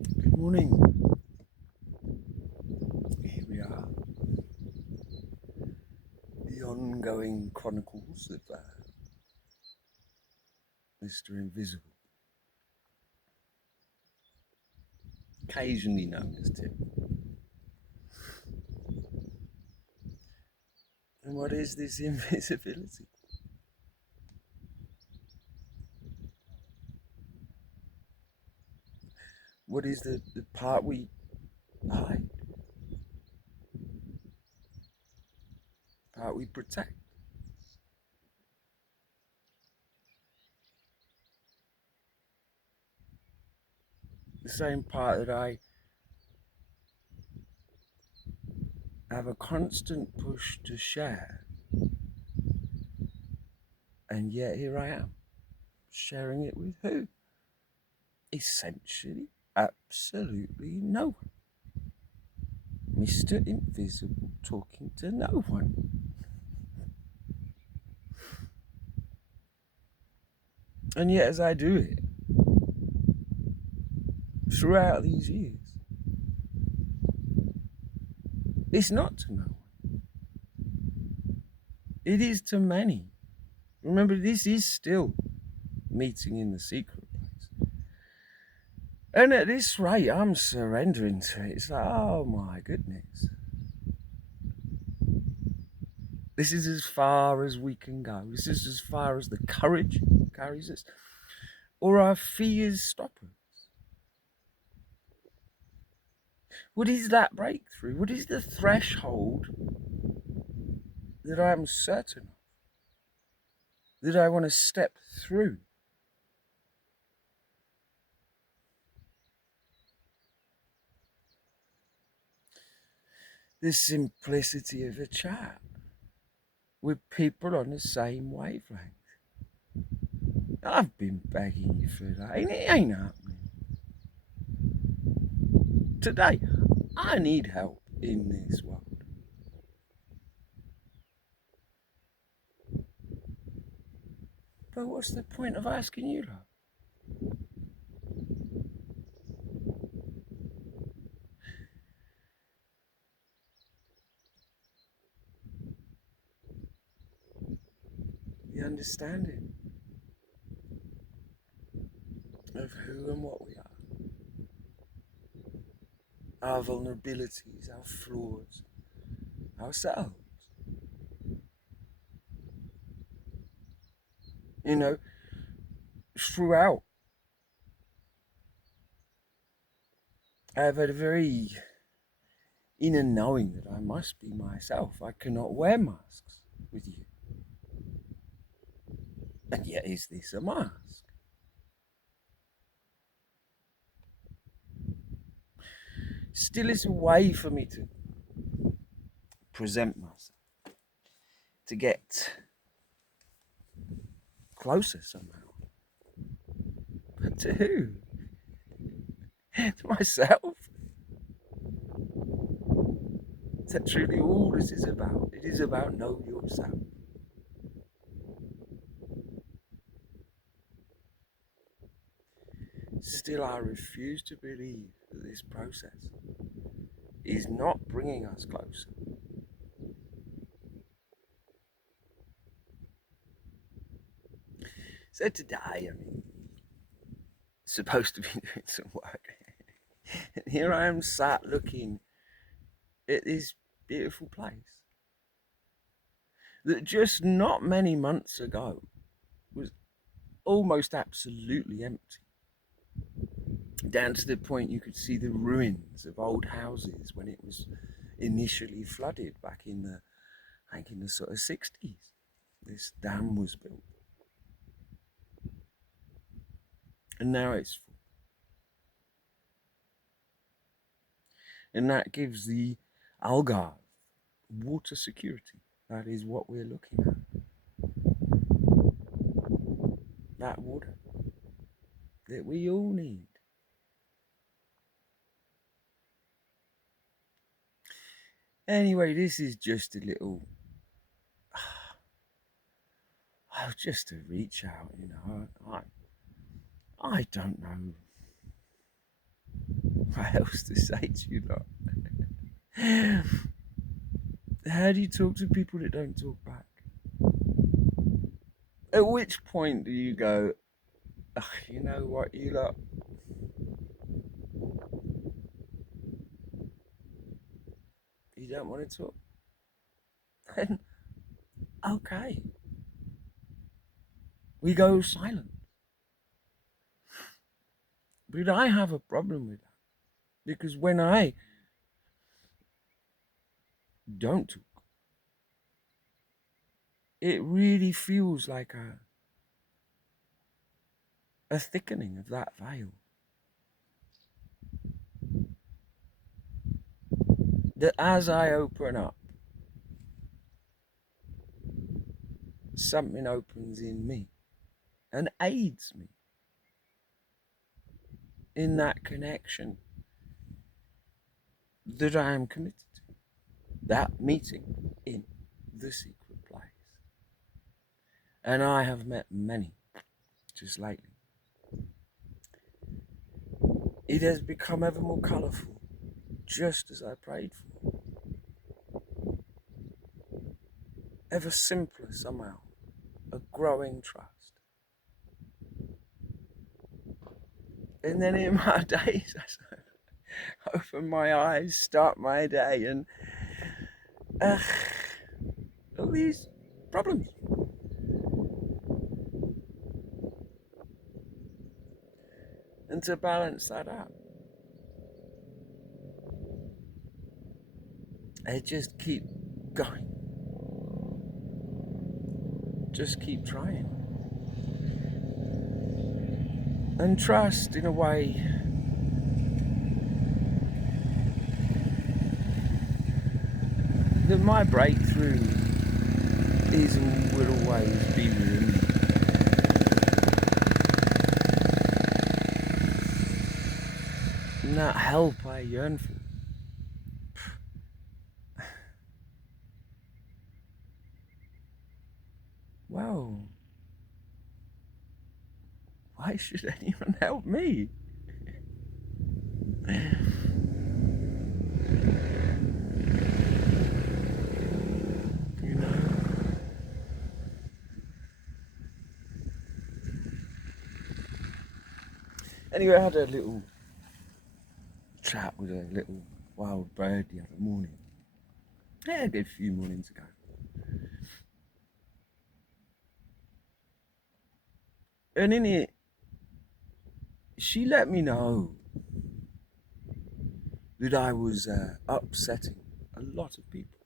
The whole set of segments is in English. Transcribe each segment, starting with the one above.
Good morning. Here we are. The ongoing chronicles of Mr. Invisible, occasionally known as Tim. And what is this invisibility? What is the part we hide, part we protect? The same part that I have a constant push to share, and yet here I am, sharing it with who? Essentially, absolutely no one. Mr. Invisible talking to no one. And yet, as I do it throughout these years, it's not to no one. It is to many. Remember, this is still meeting in the secret place. And at this rate, I'm surrendering to it. It's like, oh my goodness. This is as far as we can go. This is as far as the courage carries us, or our fears stop us. What is that breakthrough? What is the threshold that I'm certain of, that I want to step through? The simplicity of a chat with people on the same wavelength. I've been begging you for that, and it ain't happening. Today, I need help in this world. But what's the point of asking you, love? The understanding of who and what we are, our vulnerabilities, our flaws, ourselves. You know, throughout, I've had a very inner knowing that I must be myself. I cannot wear masks with you. And yet, is this a mask? Still, is a way for me to present myself, to get closer somehow. But to who? To myself? Is that truly all this is about? It is about know yourself. Still, I refuse to believe that this process is not bringing us closer. So today, I mean, supposed to be doing some work. And here I am sat looking at this beautiful place that just not many months ago was almost absolutely empty. Down to the point you could see the ruins of old houses when it was initially flooded back in the, I think in the sort of 60s. This dam was built. And now it's full. And that gives the Algarve water security. That is what we're looking at. That water that we all need. Anyway, this is just a little, just to reach out, I don't know what else to say to you lot. How do you talk to people that don't talk back? At which point do you go, ugh, you know what, you lot, you don't want to talk? Then, okay. We go silent. But I have a problem with that. Because when I don't talk, it really feels like a thickening of that veil. That as I open up, something opens in me and aids me in that connection that I am committed to. That meeting in the secret place. And I have met many just lately. It has become ever more colourful, just as I prayed for. Ever simpler somehow, a growing trust. And then in my days, as I open my eyes, start my day, and all these problems. And to balance that out, I just keep going. Just keep trying. And trust, in a way, that my breakthrough is and will always be within me. And that help I yearn for. Well, why should anyone help me? You know? Anyway, I had a little chat with a little wild bird the other morning. Yeah, a good few mornings ago. And in it, she let me know that I was upsetting a lot of people.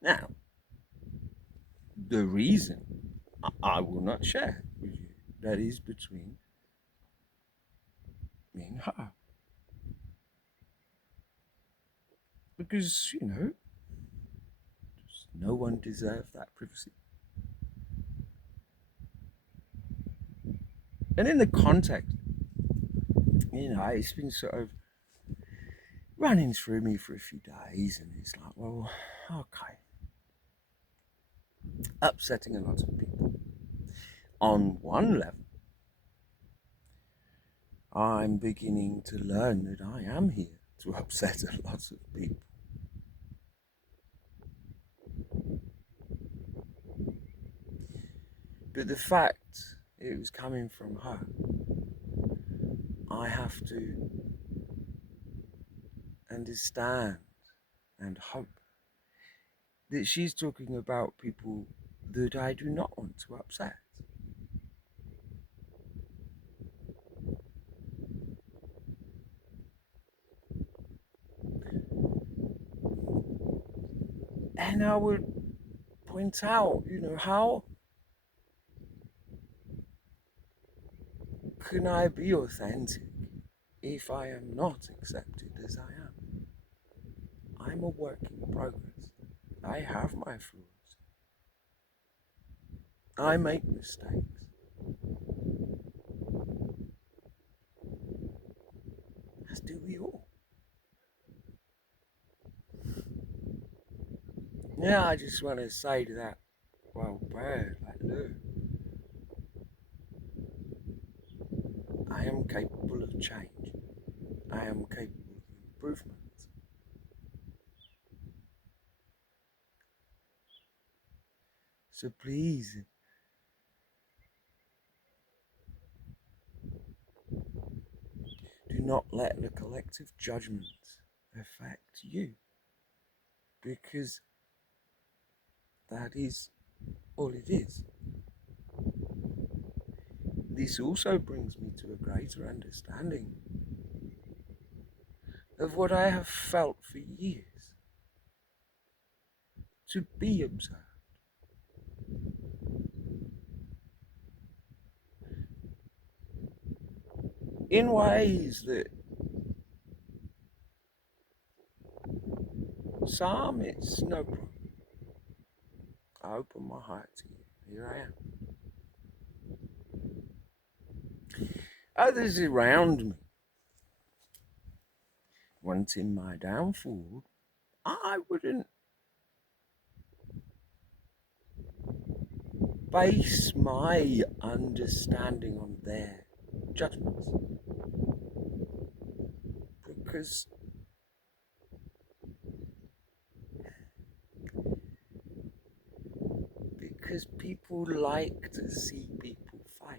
Now, the reason I will not share with you, that is between me and her. Because, no one deserves that privacy. And in the context, it's been sort of running through me for a few days, and it's like, well, okay. Upsetting a lot of people. On one level, I'm beginning to learn that I am here to upset a lot of people. But the fact it was coming from her, I have to understand and hope that she's talking about people that I do not want to upset. And I would point out, how can I be authentic if I am not accepted as I am? I'm a work in progress. I have my flaws. I make mistakes. As do we all. Yeah, I just want to say to that wild bird, like, look, I am capable of change. I am capable of improvement. So please, do not let the collective judgment affect you, because that is all it is. This also brings me to a greater understanding of what I have felt for years, to be observed. In ways that some it's no problem. I open my heart to you. Here I am. Others around me wanting my downfall, I wouldn't base my understanding on their judgments, because people like to see people fail,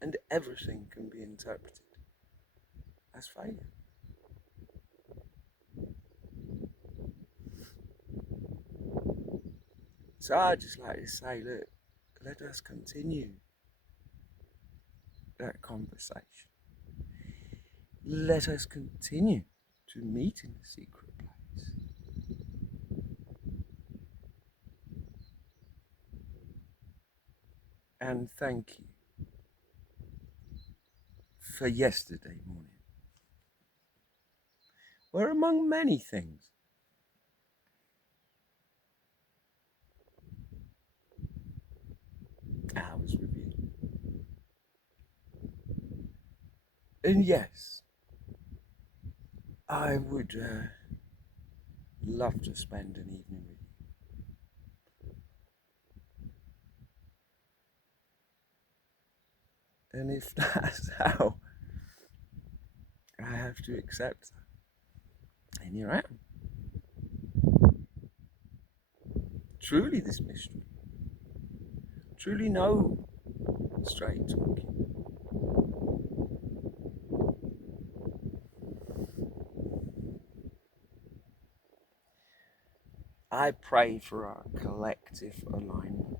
and everything can be interpreted as failure. So I just like to say, look, let us continue that conversation. Let us continue to meet in the secret place. And thank you for yesterday morning, where among many things, I was with you. And yes, I would love to spend an evening with you. And if that's how I have to accept that, then here I am. Truly this mystery. Truly no straight talking. I pray for our collective alignment.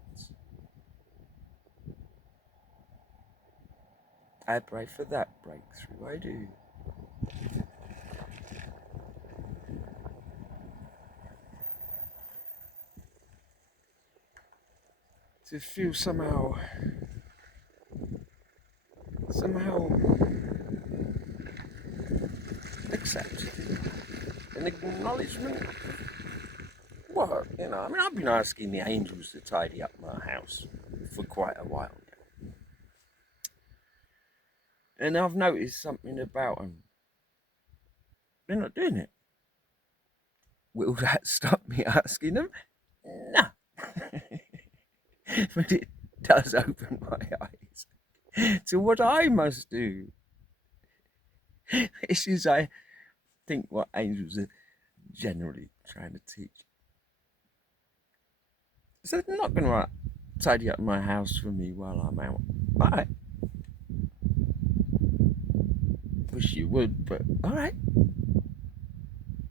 I pray for that breakthrough. I do. To feel somehow accepted. An acknowledgement. What? I mean, I've been asking the angels to tidy up my house for quite a while now. And I've noticed something about them. They're not doing it. Will that stop me asking them? No. But it does open my eyes to what I must do. This is, I think, what angels are generally trying to teach. So they're not going to tidy up my house for me while I'm out. All right. Wish you would, but all right.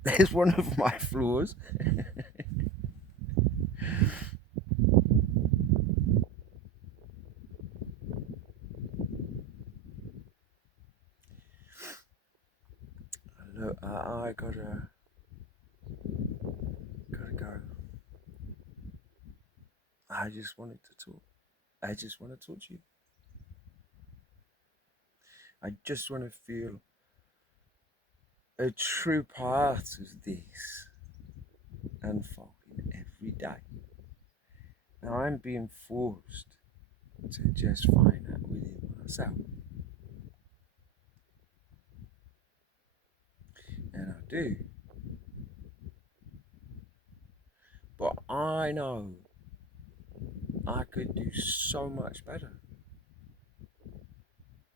There's one of my flaws. Look, I gotta go. I just wanted to talk. I just want to talk to you. I just want to feel a true part of this unfolding every day. Now I'm being forced to just find that within myself. And I do. But I know I could do so much better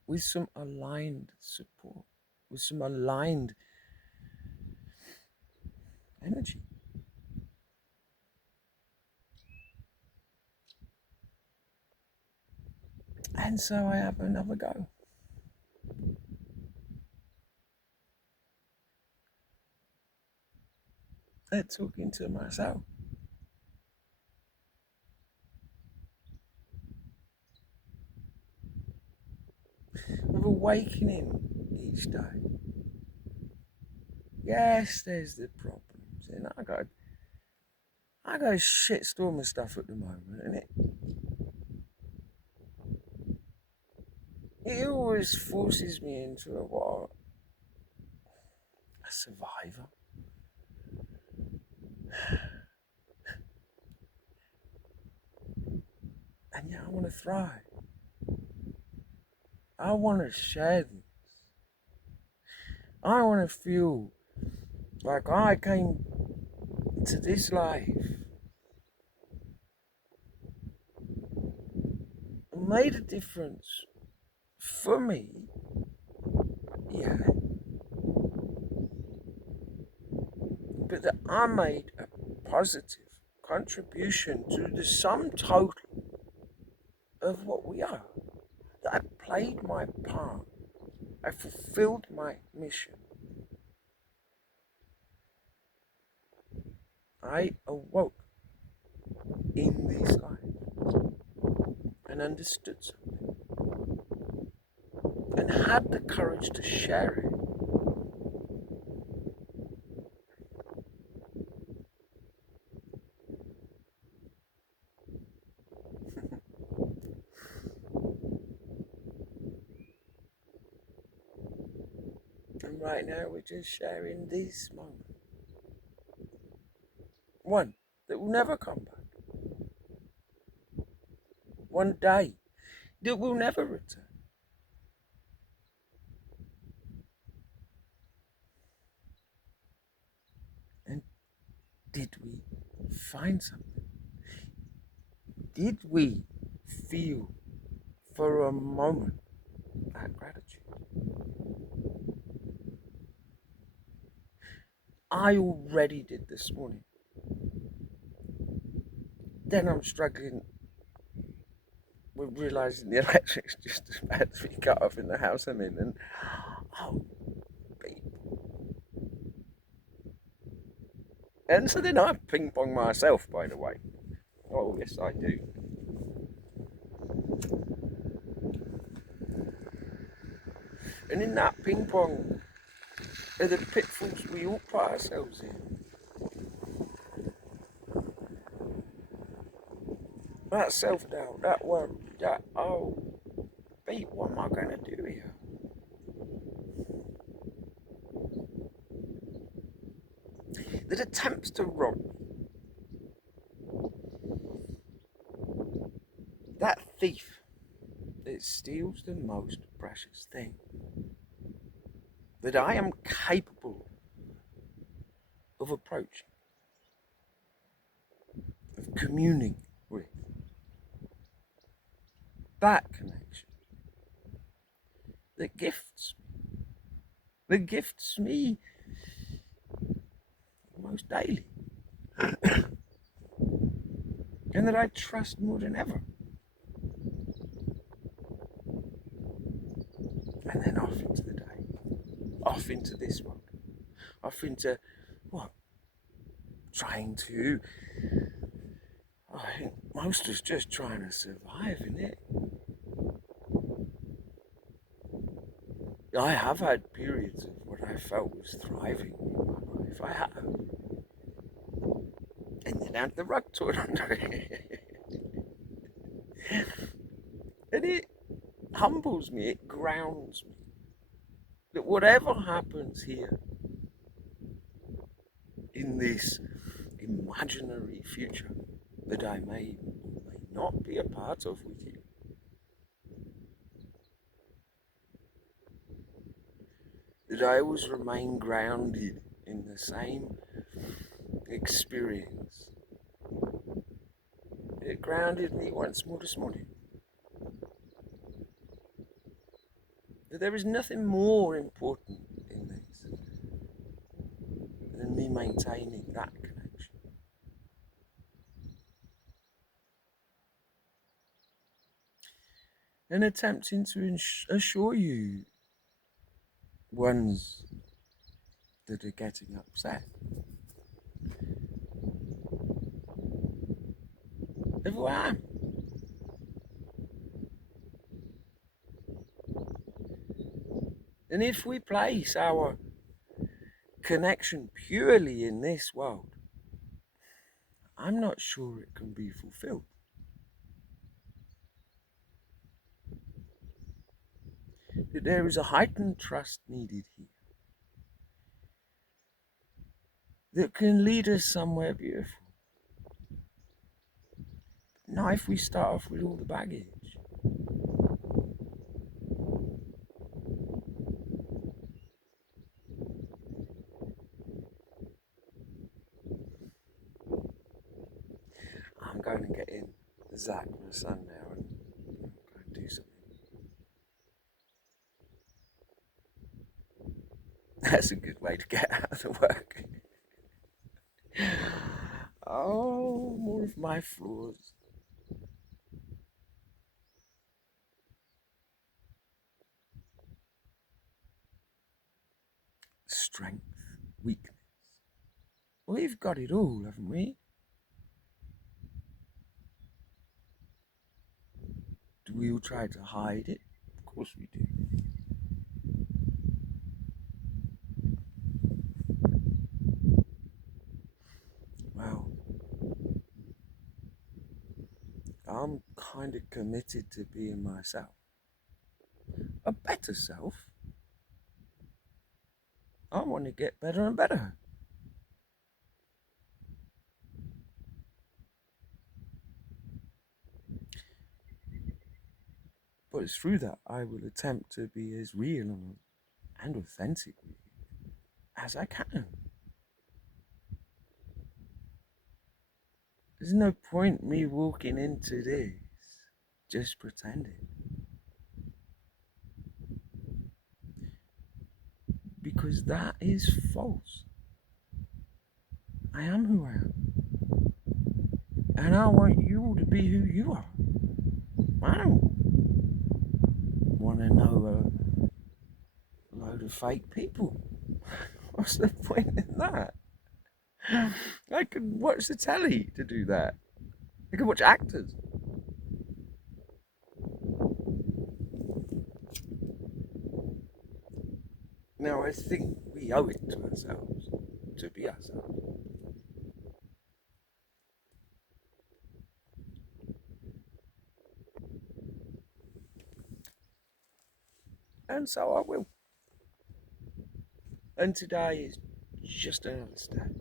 with some aligned support, with some aligned energy. And so I have another go at talking to myself, of awakening each day. Yes, there's the problems, and I got a shitstorm of stuff at the moment, and it always forces me into a survivor. And yeah, I want to thrive. I want to share this. I want to feel like I came to this life and made a difference for me, yeah, but that I made a positive contribution to the sum total of what we are. That I played my part. I fulfilled my mission. I awoke in this life and understood something and had the courage to share it. And right now we're just sharing this moment. One that will never come back. One day that will never return. And did we find something? Did we feel for a moment that gratitude? I already did this morning. Then I'm struggling with realizing the electric's just about to be cut off in the house I'm in, and oh, beep. And so then I ping pong myself, by the way. Oh, yes, I do. And in that ping pong are the pitfalls we all put ourselves in. That self doubt, that worry, that, oh, beep, what am I going to do here? That attempts to rob me. That thief that steals the most precious thing that I am capable of approaching, of communing with. That connection that gifts me almost daily, and that I trust more than ever. And then off into the day, off into this world, off into what? Trying to, I think most is just trying to survive in it. I have had periods of what I felt was thriving in my life. I have. And then had the rug torn under it. And it humbles me, it grounds me. That whatever happens here in this imaginary future that I may or may not be a part of with you, that I always remain grounded in the same experience It grounded me once more this morning. That there is nothing more important in this than me maintaining that connection. And attempting to assure you, ones that are getting upset, of who I am. And if we place our connection purely in this world, I'm not sure it can be fulfilled. That there is a heightened trust needed here that can lead us somewhere beautiful. Now, if we start off with all the baggage, I'm going to get in Zach, my son, now, and go and do something. That's a good way to get out of the work. Oh, more of my flaws. Strength, weakness. We've got it all, haven't we? Do we all try to hide it? Of course we do. Well, I'm kind of committed to being myself. A better self. I want to get better and better. But it's through that I will attempt to be as real and authentic with you as I can. There's no point me walking into this just pretending. Because that is false. I am who I am. And I want you to be who you are. I don't want to know a load of fake people. What's the point in that? I could watch the telly to do that. I could watch actors. Now, I think we owe it to ourselves to be ourselves. And so I will. And today is just another step.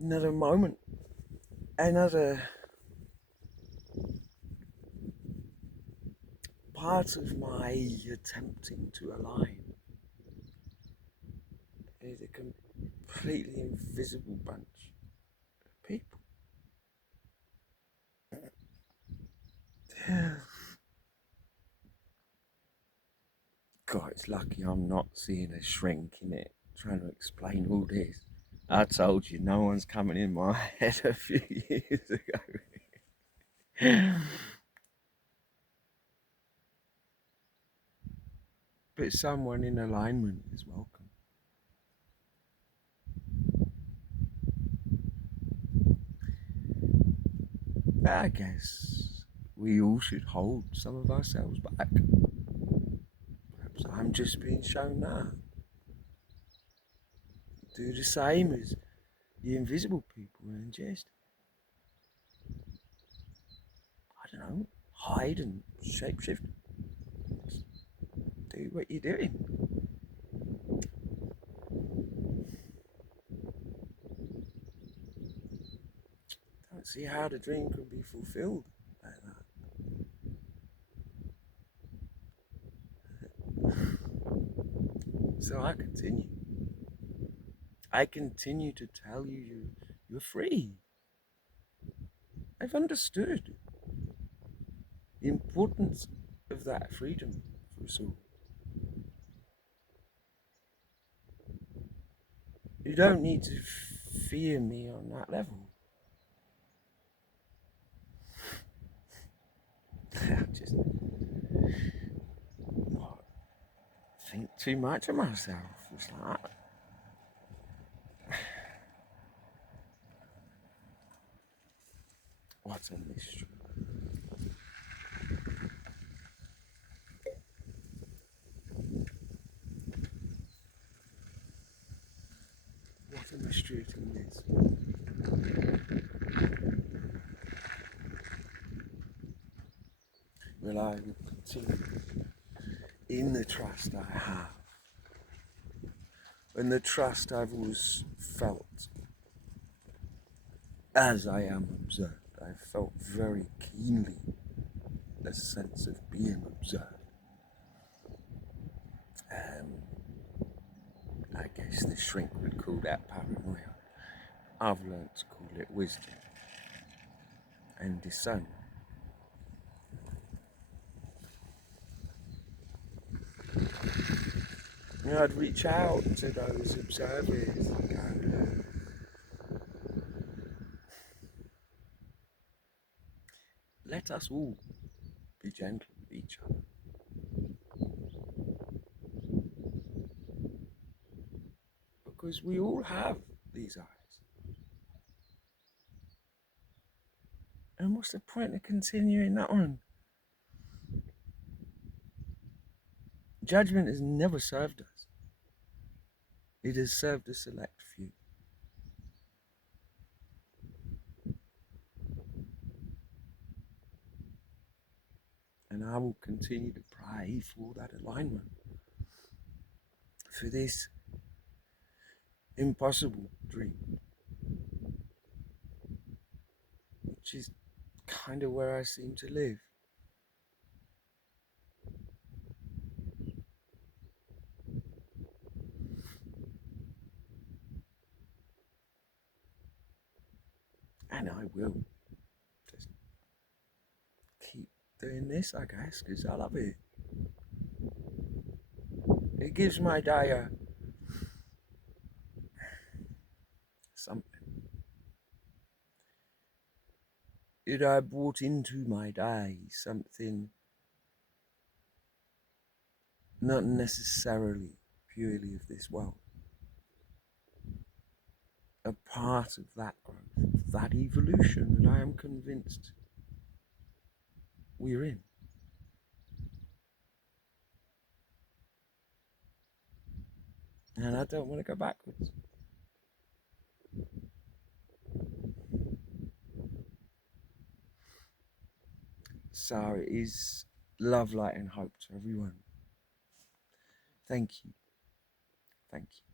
Another moment. Another part of my attempting to align is a completely invisible bunch of people. God, it's lucky I'm not seeing a shrink in it, trying to explain all this. I told you, no one's coming in my head a few years ago. But someone in alignment is welcome. I guess we all should hold some of ourselves back. Perhaps I'm just being shown now. Do the same as the invisible people and just, I don't know, hide and shapeshift. Do what you're doing. Don't see how the dream can be fulfilled like that. So I continue. I continue to tell you you're free. I've understood the importance of that freedom for us all. You don't need to fear me on that level. I just think too much of myself. It's like, what a mystery. What a mystery it all is. Well, I will continue in the trust I have, and the trust I've always felt as I am observed. I felt very keenly a sense of being observed. Um, I guess the shrink would call that paranoia. I've learnt to call it wisdom and discernment. You know, I'd reach out to those observers and go, look, let us all be gentle with each other. Because we all have these eyes. And what's the point of continuing that on? Judgment has never served us. It has served a select few. And I will continue to pray for that alignment, for this impossible dream, which is kind of where I seem to live. And I will just keep doing this, I guess, because I love it. It gives my day something. I brought into my day something not necessarily purely of this world. A part of that growth, that evolution that I am convinced we're in. And I don't want to go backwards. So it is love, light, and hope to everyone. Thank you. Thank you.